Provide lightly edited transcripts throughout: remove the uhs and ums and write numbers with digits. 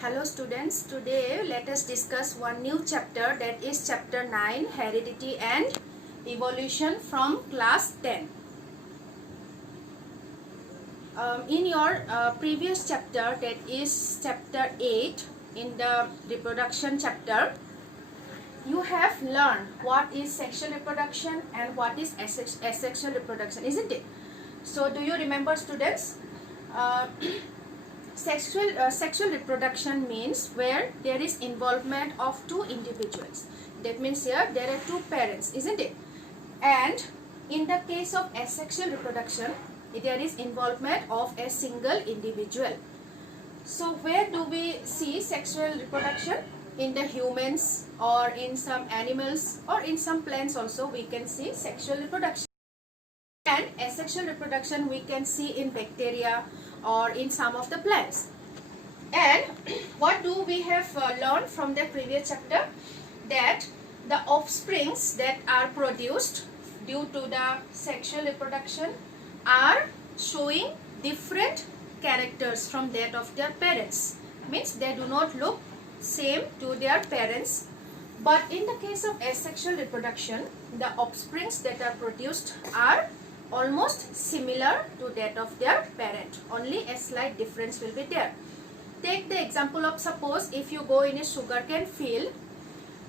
Hello students, today let us discuss one new chapter, that is chapter 9, Heredity and Evolution, from class 10. In your previous chapter, that is chapter 8, in the reproduction chapter, you have learned what is sexual reproduction and what is asexual reproduction, isn't it? So do you remember, students? Sexual reproduction means where there is involvement of two individuals. That means here there are two parents, isn't it? And in the case of asexual reproduction, there is involvement of a single individual. So where do we see sexual reproduction? In the humans, or in some animals, or in some plants also we can see sexual reproduction. And asexual reproduction we can see in bacteria or in some of the plants. And what do we have learned from the previous chapter? That the offsprings that are produced due to the sexual reproduction are showing different characters from that of their parents. Means they do not look same to their parents. But in the case of asexual reproduction, the offsprings that are produced are almost similar to that of their parent. Only a slight difference will be there. Take the example of, suppose if you go in a sugarcane field,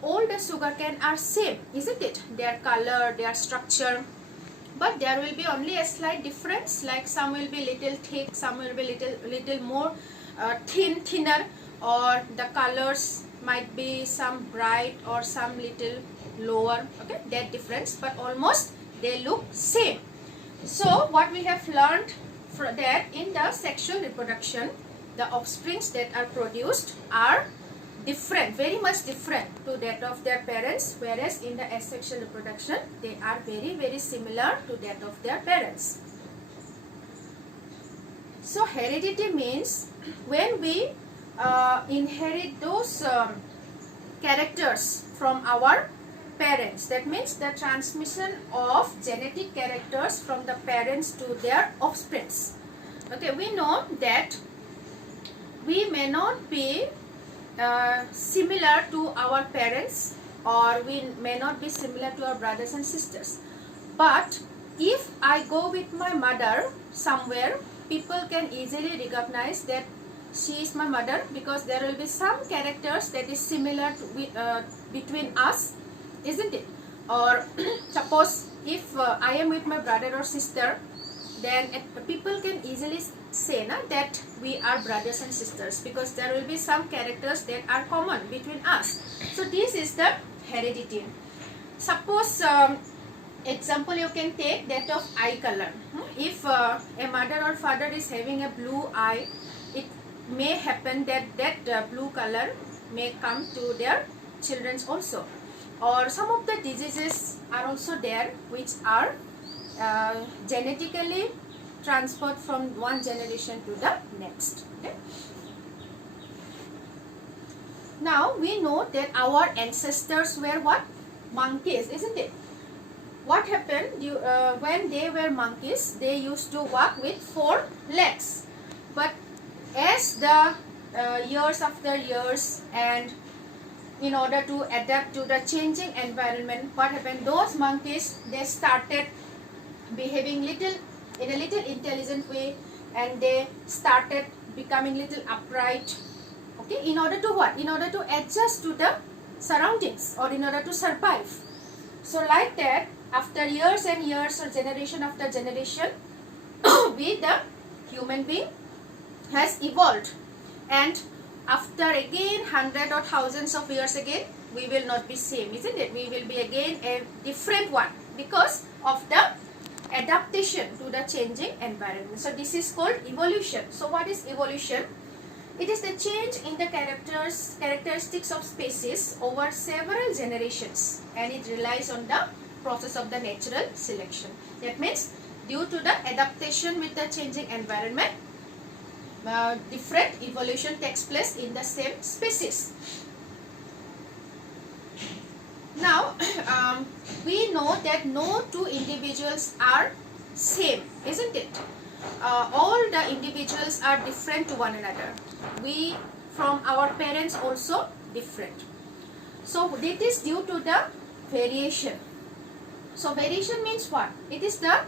all the sugarcane are same, isn't it? Their color, their structure, but there will be only a slight difference, like some will be little thick, some will be little more thinner, or the colors might be some bright or some little lower, okay, that difference, but almost they look same. So what we have learned from that, in the sexual reproduction, the offsprings that are produced are different, very much different to that of their parents, whereas in the asexual reproduction they are very similar to that of their parents. So heredity means when we inherit those characters from our parents. That means the transmission of genetic characters from the parents to their offsprings. Okay, we know that we may not be similar to our parents, or we may not be similar to our brothers and sisters. But if I go with my mother somewhere, people can easily recognize that she is my mother, because there will be some characters that is similar to, between us, isn't it? Or suppose if I am with my brother or sister, then people can easily say that we are brothers and sisters, because there will be some characters that are common between us. So this is the heredity. Suppose example you can take that of eye color. If a mother or father is having a blue eye, it may happen that that blue color may come to their children also. Or some of the diseases are also there which are genetically transferred from one generation to the next. Okay? Now we know that our ancestors were what? Monkeys, isn't it? What happened when they were monkeys? They used to walk with 4 legs. But as the years after years, and in order to adapt to the changing environment, what happened? Those monkeys, they started behaving in a little intelligent way, and they started becoming little upright. Okay, in order to what? In order to adjust to the surroundings, or in order to survive. So like that, after years and years, or generation after generation, we, the human being, has evolved, and after again 100 or thousands of years again, we will not be same, isn't it? We will be again a different one, because of the adaptation to the changing environment. So this is called evolution. So what is evolution? It is the change in the characteristics of species over several generations, and it relies on the process of the natural selection. That means due to the adaptation with the changing environment, different evolution takes place in the same species. Now we know that no two individuals are same, isn't it? All the individuals are different to one another. We from our parents also different. So that is due to the variation. So variation means what? It is the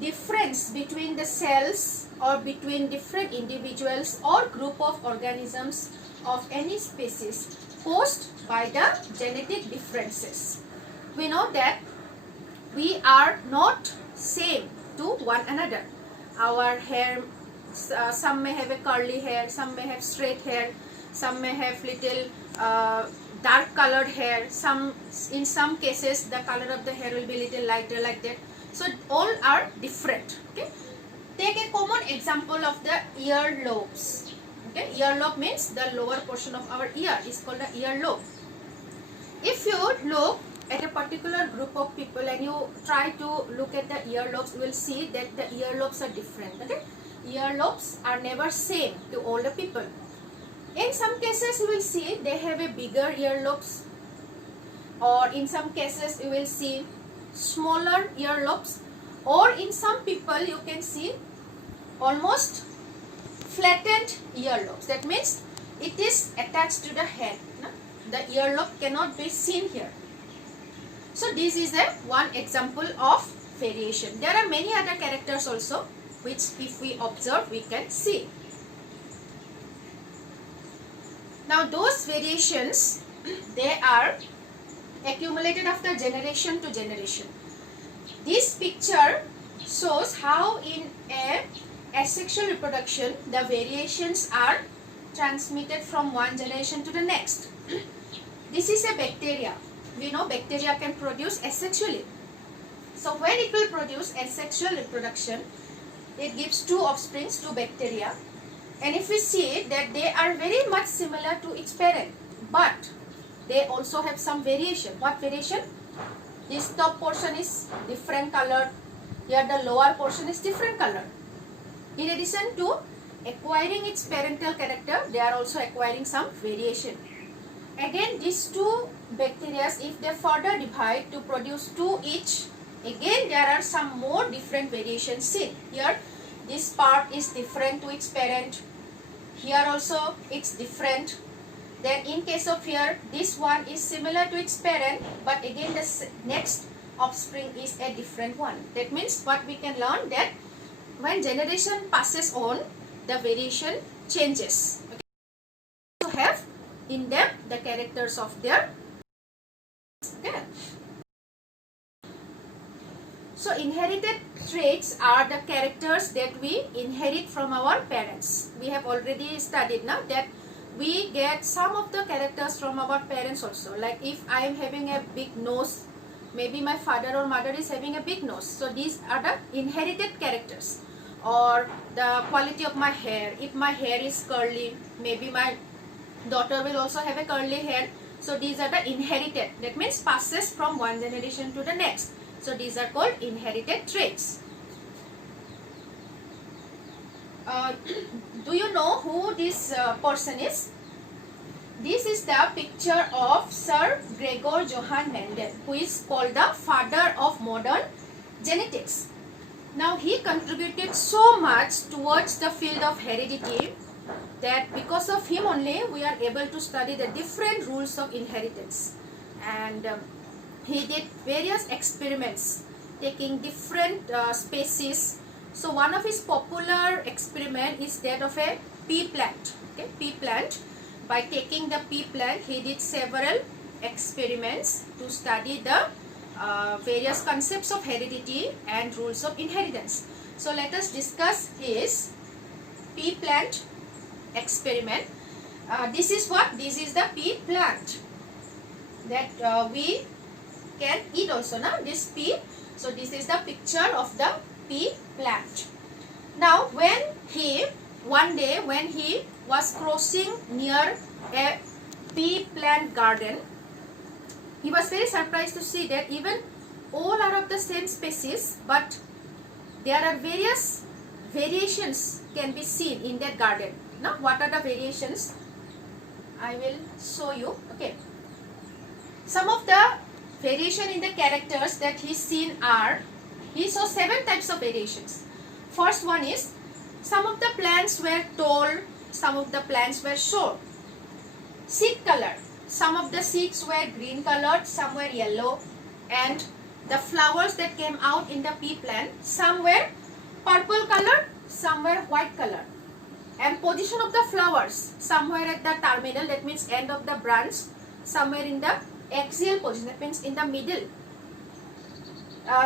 difference between the cells or between different individuals or group of organisms of any species caused by the genetic differences. We know that we are not same to one another. Our hair, some may have a curly hair, some may have straight hair, some may have little dark colored hair, in some cases the color of the hair will be little lighter like that. So all are different. Okay, take a common example of the ear lobes. Okay, ear lobe means the lower portion of our ear is called the ear lobe. If you look at a particular group of people and you try to look at the earlobes, you will see that the earlobes are different. Okay, earlobes are never same to all the people. In some cases you will see they have a bigger earlobes, or in some cases you will see smaller earlobes, or in some people you can see almost flattened earlobes. That means it is attached to the head. No? The earlobe cannot be seen here. So this is one example of variation. There are many other characters also which if we observe we can see. Now those variations, they are accumulated after generation to generation. This picture shows how in a asexual reproduction the variations are transmitted from one generation to the next. This is a bacteria. We know bacteria can produce asexually. So when it will produce asexual reproduction, it gives two offsprings, two bacteria. And if we see that they are very much similar to its parent, but they also have some variation. What variation? This top portion is different color, here the lower portion is different color. In addition to acquiring its parental character, they are also acquiring some variation. Again, these two bacteria, if they further divide to produce two each, again there are some more different variations seen. Here this part is different to its parent, here also it's different. Then in case of here, this one is similar to its parent, but again the next offspring is a different one. That means what we can learn, that when generation passes on, the variation changes. Okay. To have in them the characters of their. Okay. So inherited traits are the characters that we inherit from our parents. We have already studied now that we get some of the characters from our parents also. Like if I am having a big nose, maybe my father or mother is having a big nose. So these are the inherited characters. Or the quality of my hair. If my hair is curly, maybe my daughter will also have a curly hair. So these are the inherited. That means passes from one generation to the next. So these are called inherited traits. Do you know who this person is? This is the picture of Sir Gregor Johann Mendel, who is called the father of modern genetics. Now he contributed so much towards the field of heredity that because of him only we are able to study the different rules of inheritance. And he did various experiments taking different species. So one of his popular experiment is that of a pea plant. Okay, pea plant. By taking the pea plant, he did several experiments to study the various concepts of heredity and rules of inheritance. So let us discuss his pea plant experiment. This is what? This is the pea plant that we can eat also, na? This pea. So this is the picture of the pea plant. Now one day when he was crossing near a pea plant garden, he was very surprised to see that even all are of the same species, but there are various variations can be seen in that garden. Now what are the variations? I will show you. Okay. Some of the variation in the characters that he seen are, he saw 7 types of variations. First one is, some of the plants were tall, some of the plants were short. seed color. Some of the seeds were green colored, some were yellow, and the flowers that came out in the pea plant, some were purple color, some were white color. And position of the flowers, somewhere at the terminal, that means end of the branch, somewhere in the axial position, that means in the middle.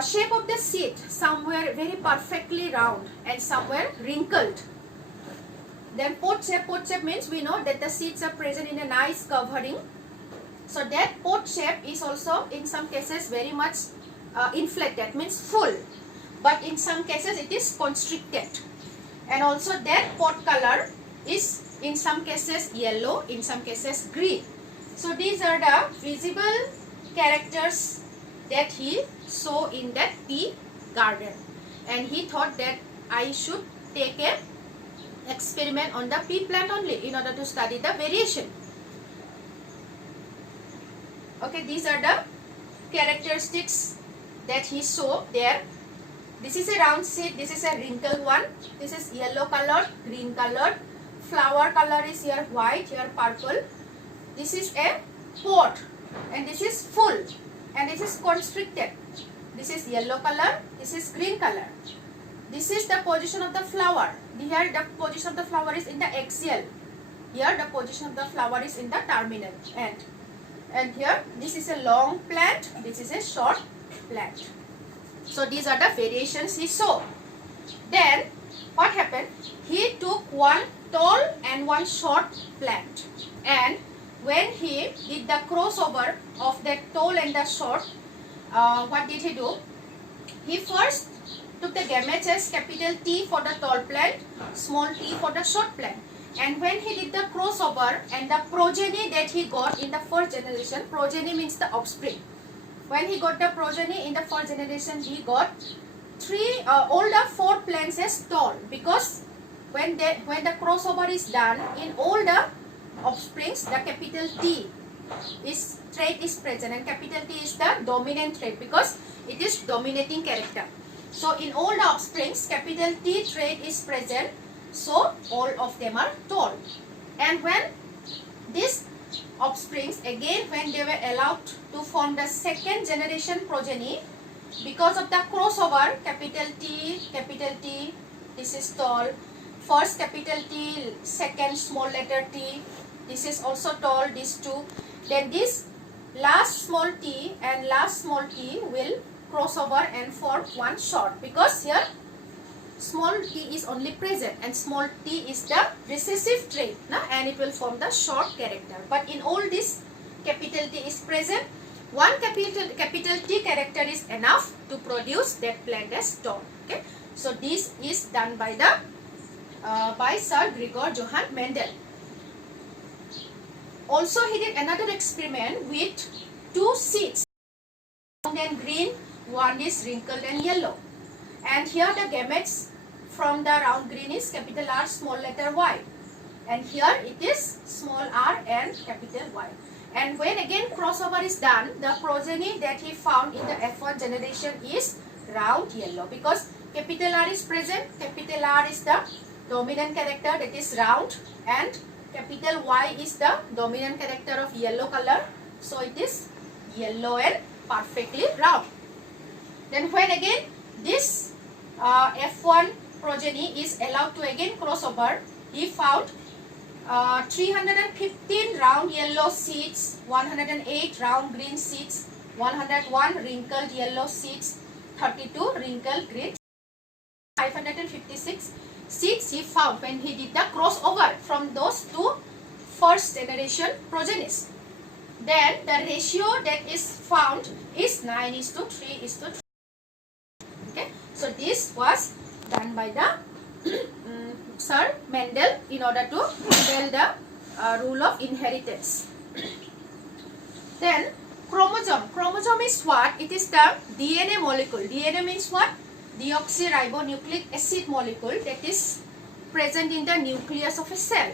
Shape of the seed, somewhere very perfectly round and somewhere wrinkled. Then pot shape means we know that the seeds are present in a nice covering. So that pot shape is also in some cases very much inflated, means full, but in some cases it is constricted. And also that pot color is in some cases yellow, in some cases green. So these are the visible characters that he saw in that pea garden, and he thought that I should take a experiment on the pea plant only in order to study the variation. Okay, these are the characteristics that he saw there. This is a round seed, this is a wrinkled one, this is yellow colored, green colored, flower color is here white, here purple. This is a pot and this is full and this is constricted. This is yellow color, this is green color. This is the position of the flower. Here the position of the flower is in the axial. Here the position of the flower is in the terminal end. And here this is a long plant, this is a short plant. So these are the variations he saw. Then what happened? He took one tall and one short plant, and when he did the crossover of that tall and the short, what did he do? He first took the gametes as capital T for the tall plant, small t for the short plant. And when he did the crossover and the progeny that he got in the first generation, progeny means the offspring. When he got the progeny in the first generation, he got older 4 plants as tall, because when the crossover is done in older offsprings, the capital T trait is present, and capital T is the dominant trait because it is dominating character. So in older offsprings, capital T trait is present, so all of them are tall. And when these offsprings, again when they were allowed to form the second generation progeny, because of the crossover, capital T, this is tall, first capital T, second small letter t, this is also tall, these two. Then this last small t and last small t will cross over and form one short, because here small t is only present and small t is the recessive trait, and it will form the short character. But in all this, capital T is present. One capital T character is enough to produce that plant as tall. Okay, so this is done by by Sir Gregor Johann Mendel. Also, he did another experiment with 2 seeds, round and green, one is wrinkled and yellow. And here the gametes from the round green is capital R, small letter y. And here it is small r and capital Y. And when again crossover is done, the progeny that he found in the F1 generation is round yellow, because capital R is present, capital R is the dominant character, that is round, and capital Y is the dominant character of yellow color, so it is yellow and perfectly round. Then when again this F1 progeny is allowed to again crossover, he found 315 round yellow seeds, 108 round green seeds, 101 wrinkled yellow seeds, 32 wrinkled green, 556 seeds he found when he did the crossover from those 2 first generation progenies. Then the ratio that is found is 9:3:3. Okay, so this was done by the Sir Mendel in order to tell the rule of inheritance. Then chromosome. Chromosome is what? It is the DNA molecule. DNA means what? Deoxyribonucleic acid molecule that is present in the nucleus of a cell.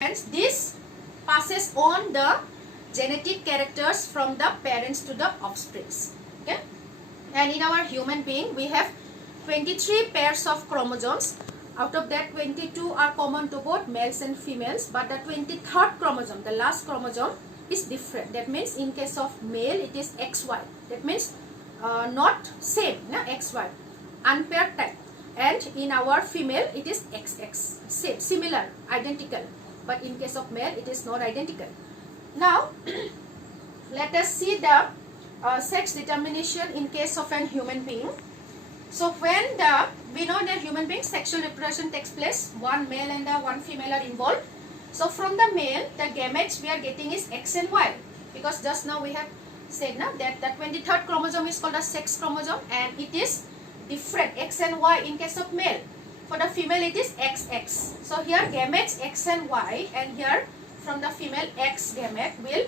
And this passes on the genetic characters from the parents to the offsprings. Okay? And in our human being, we have 23 pairs of chromosomes. Out of that, 22 are common to both males and females, but the 23rd chromosome, the last chromosome, is different. That means in case of male, it is XY. That means not same, XY, unpaired type. And in our female, it is XX, same, similar, identical. But in case of male, it is not identical. Now, let us see the sex determination in case of an human being. So when we know that human being sexual reproduction takes place, one male and one female are involved. So from the male, the gametes we are getting is X and Y, because just now we have said that the 23rd chromosome is called a sex chromosome, and it is different, X and Y in case of male. For the female, it is XX. So here gametes X and Y, and here from the female X gamete will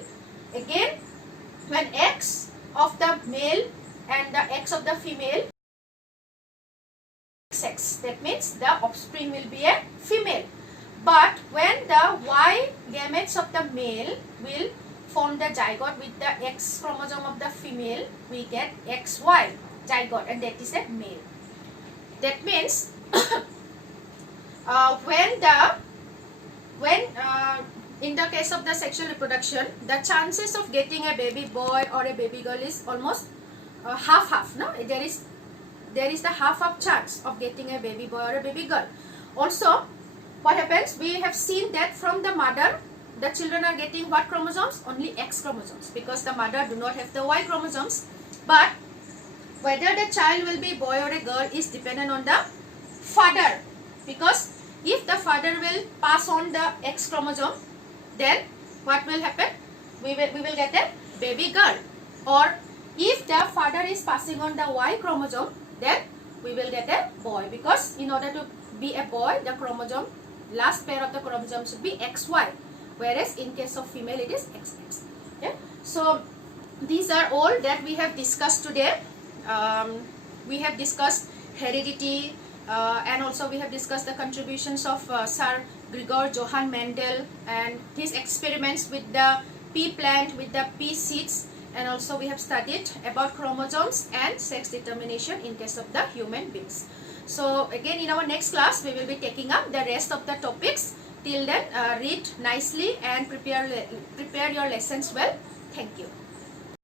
again, when X of the male and the X of the female XX, that means the offspring will be a female. But when the Y gametes of the male will form the zygote with the X chromosome of the female, we get XY zygote, and that is a male. That means in the case of the sexual reproduction, the chances of getting a baby boy or a baby girl is almost half-half. No, there is the half-half chance of getting a baby boy or a baby girl. Also, what happens? We have seen that from the mother, the children are getting what chromosomes? Only X chromosomes, because the mother do not have the Y chromosomes. But whether the child will be boy or a girl is dependent on the father, because if the father will pass on the X chromosome, then what will happen? We will get a baby girl. Or if the father is passing on the Y chromosome, then we will get a boy, because in order to be a boy, the chromosome, last pair of the chromosome should be XY, whereas in case of female it is XX. Okay? So these are all that we have discussed today. We have discussed heredity, and also we have discussed the contributions of Sir Gregor Johann Mendel and his experiments with the pea plant, with the pea seeds, and also we have studied about chromosomes and sex determination in case of the human beings. So again, in our next class, we will be taking up the rest of the topics. Till then, read nicely and prepare your lessons well. Thank you.